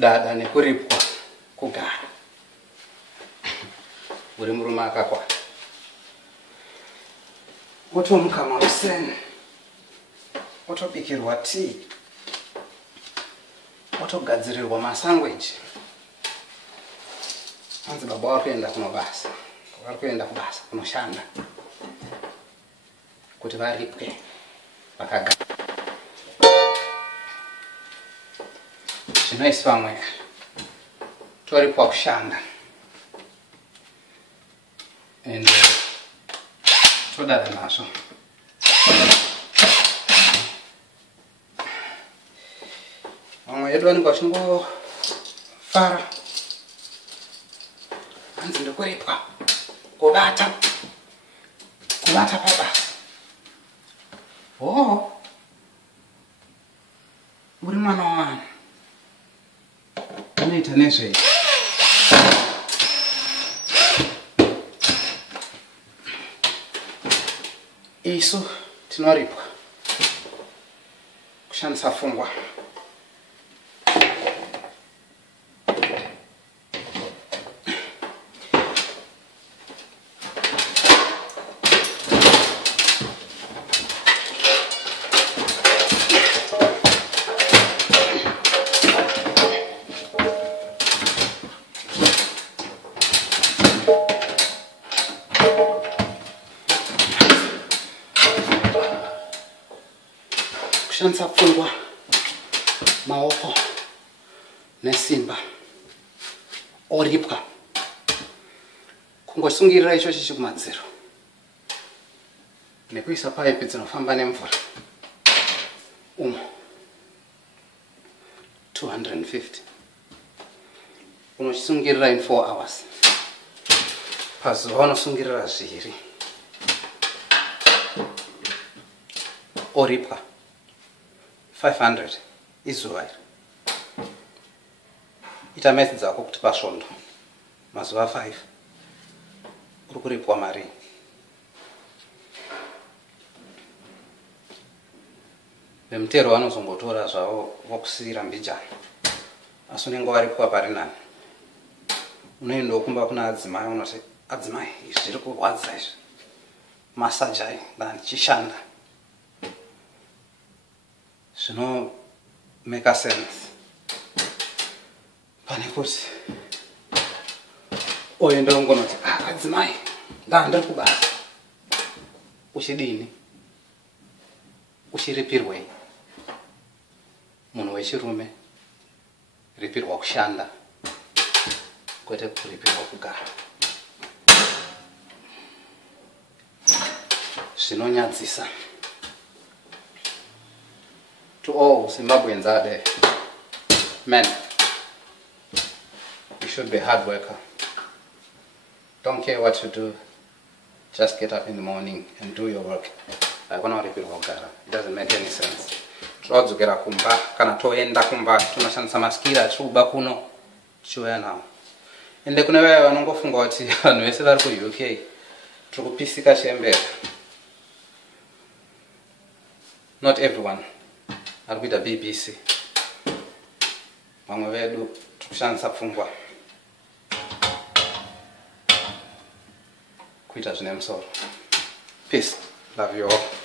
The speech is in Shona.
kudada nekuripwa kugara uri murume akakwana. Wotomuka mauseni, wotobikirwa tea, wotogadzirirwa masandwich. Hanzi baba wari kuenda kunobasa, wari kuenda kubasa kunoshanda kuti varipwe vakagara. Zvinoisi vamwe toripwa kushanda ende todada nazvo. Vamwe vedu vanenge vachingofara, hanzi ndokuripwa kuvata pabasa. Oh, uri mwana wavanhu unoita nezvei? Isu tinoripwa kushandisa pfungwa. Kushandisa pfungwa, maoko nesimba, oripwa. Kungosungirira icho chichi kumadziro nekuisa paipi dzinofamba nemvura umo 250. Unosungirira in 4 hours. Pazuva unosungirira 2. Oripwa 500 izuva iri. Ita meti dzako kuti pasvondo mazuva 5 uri kuripwa mari. Vemutero vanozongotora zvavo vokusiyira mbijana, asi unenge waripwa pari nani. Unoendokumba kuna adzimai unoti, adzimai izvi zviri kurwadza izvi, masajai ndichishanda. Zvino make sense pane kuti oenda ungonoti adzimai ndiri kubasa. Uchidini? Uchiripirwei? Munhu wechirume ripirwa kushanda kwete kuripirwa kugara. Zvinonyadzisa. To all Zimbabweans out there, men, you should be a hard worker. Don't care what you do, just get up in the morning and do your work. It doesn't make any sense. Todzokera kumba kana toenda kumba tonoshandisa maskira tikuba kuno chiuya nawo. Ende kune vaya vanongofunga kuti vanhu vese vari ku-UK tiri kupisika chembera. Not everyone ari kuita BBC. Vamwe vedu tiri kushandisa pfungwa kuita zvine musoro. Peace. Love you all.